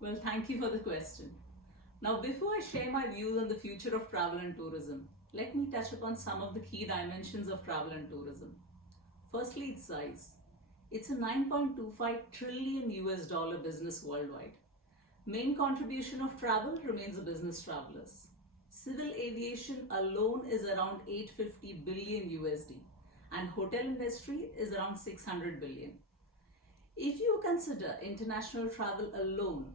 Well, thank you for the question. Now, before I share my views on the future of travel and tourism, let me touch upon some of the key dimensions of travel and tourism. Firstly, its size. It's a 9.25 trillion US dollar business worldwide. Main contribution of travel remains the business travelers. Civil aviation alone is around 850 billion USD and hotel industry is around 600 billion. If you consider international travel alone,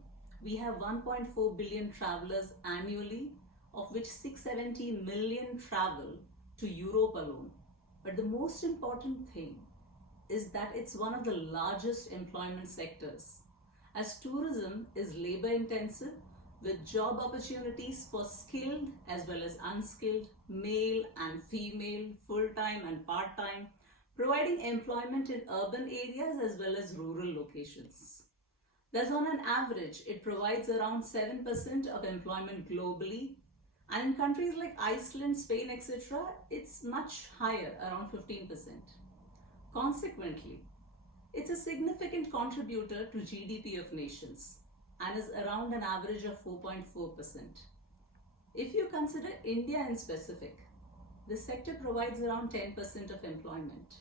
we have 1.4 billion travelers annually, of which 670 million travel to Europe alone. But the most important thing is that it's one of the largest employment sectors, as tourism is labor intensive with job opportunities for skilled as well as unskilled, male and female, full time and part time, providing employment in urban areas as well as rural locations. Thus, on an average, it provides around 7% of employment globally. And in countries like Iceland, Spain, etc., it's much higher, around 15%. Consequently, it's a significant contributor to GDP of nations and is around an average of 4.4%. If you consider India in specific, the sector provides around 10% of employment.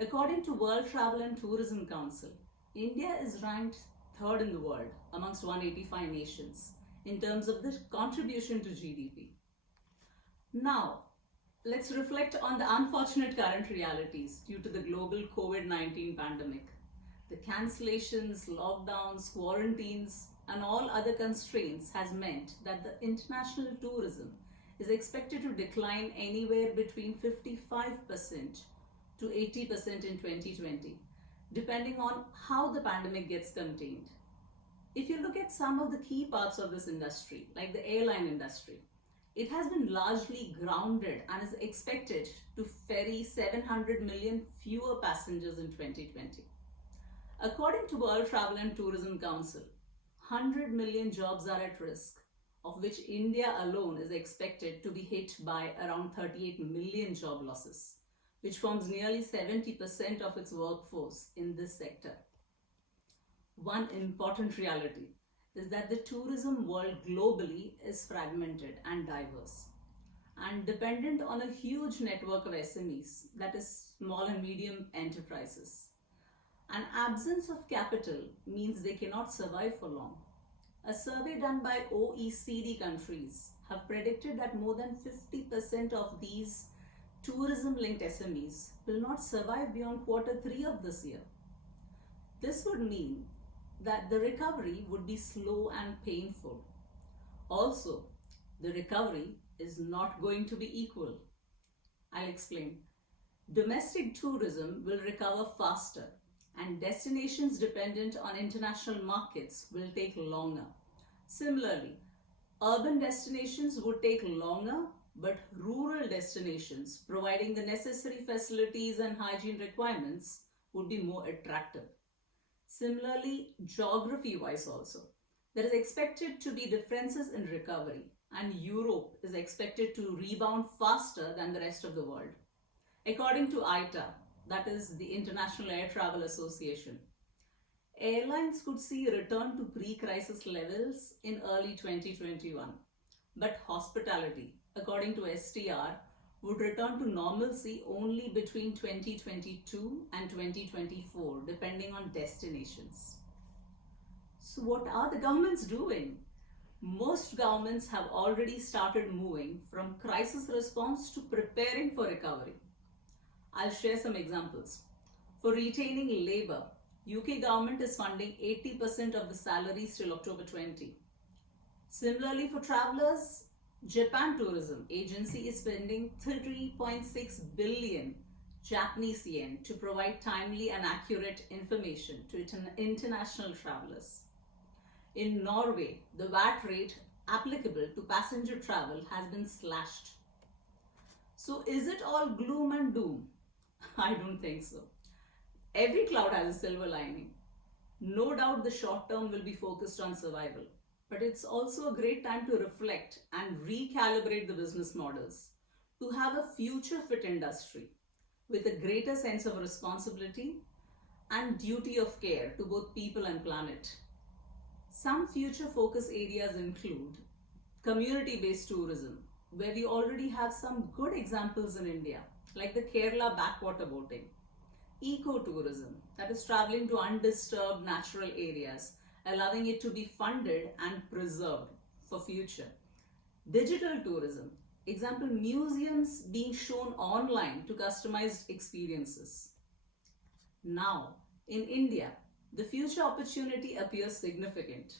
According to World Travel and Tourism Council, India is ranked third in the world amongst 185 nations in terms of the contribution to GDP. Now, let's reflect on the unfortunate current realities due to the global COVID-19 pandemic. The cancellations, lockdowns, quarantines, and all other constraints has meant that the international tourism is expected to decline anywhere between 55% to 80% in 2020, depending on how the pandemic gets contained. If you look at some of the key parts of this industry, like the airline industry, it has been largely grounded and is expected to ferry 700 million fewer passengers in 2020. According to World Travel and Tourism Council, 100 million jobs are at risk, of which India alone is expected to be hit by around 38 million job losses, which forms nearly 70% of its workforce in this sector. One important reality is that the tourism world globally is fragmented and diverse and dependent on a huge network of SMEs, that is small and medium enterprises. An absence of capital means they cannot survive for long. A survey done by OECD countries have predicted that more than 50% of these tourism-linked SMEs will not survive beyond Q3 of this year. This would mean that the recovery would be slow and painful. Also, the recovery is not going to be equal. I'll explain. Domestic tourism will recover faster and destinations dependent on international markets will take longer. Similarly, urban destinations would take longer, but rural destinations providing the necessary facilities and hygiene requirements would be more attractive. Similarly, geography-wise also, there is expected to be differences in recovery and Europe is expected to rebound faster than the rest of the world. According to ITA, that is the International Air Travel Association, airlines could see a return to pre-crisis levels in early 2021, but hospitality, according to STR, would return to normalcy only between 2022 and 2024, depending on destinations. So what are the governments doing? Most governments have already started moving from crisis response to preparing for recovery. I'll share some examples. For retaining labor, UK government is funding 80% of the salaries till October 20. Similarly, for travelers, Japan Tourism Agency is spending 3.6 billion Japanese yen to provide timely and accurate information to international travelers. In Norway, the VAT rate applicable to passenger travel has been slashed. So is it all gloom and doom? I don't think so. Every cloud has a silver lining. No doubt the short term will be focused on survival, but it's also a great time to reflect and recalibrate the business models to have a future fit industry with a greater sense of responsibility and duty of care to both people and planet. Some future focus areas include community-based tourism, where we already have some good examples in India, like the Kerala backwater boating. Ecotourism, that is traveling to undisturbed natural areas, allowing it to be funded and preserved for future. Digital tourism, example museums being shown online to customized experiences. Now, in India, the future opportunity appears significant.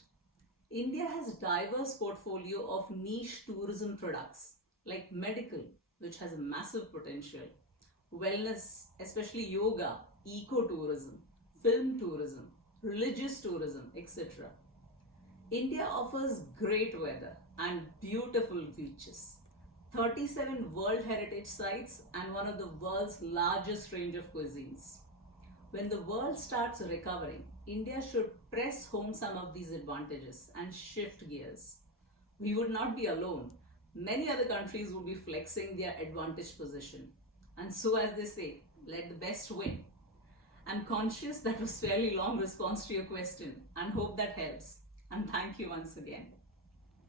India has diverse portfolio of niche tourism products like medical, which has a massive potential, wellness, especially yoga, ecotourism, film tourism, religious tourism, etc. India offers great weather and beautiful beaches, 37 World Heritage Sites, and one of the world's largest range of cuisines. When the world starts recovering, India should press home some of these advantages and shift gears. We would not be alone. Many other countries would be flexing their advantage position. And so, as they say, let the best win. I'm conscious that was fairly long response to your question and hope that helps. And thank you once again.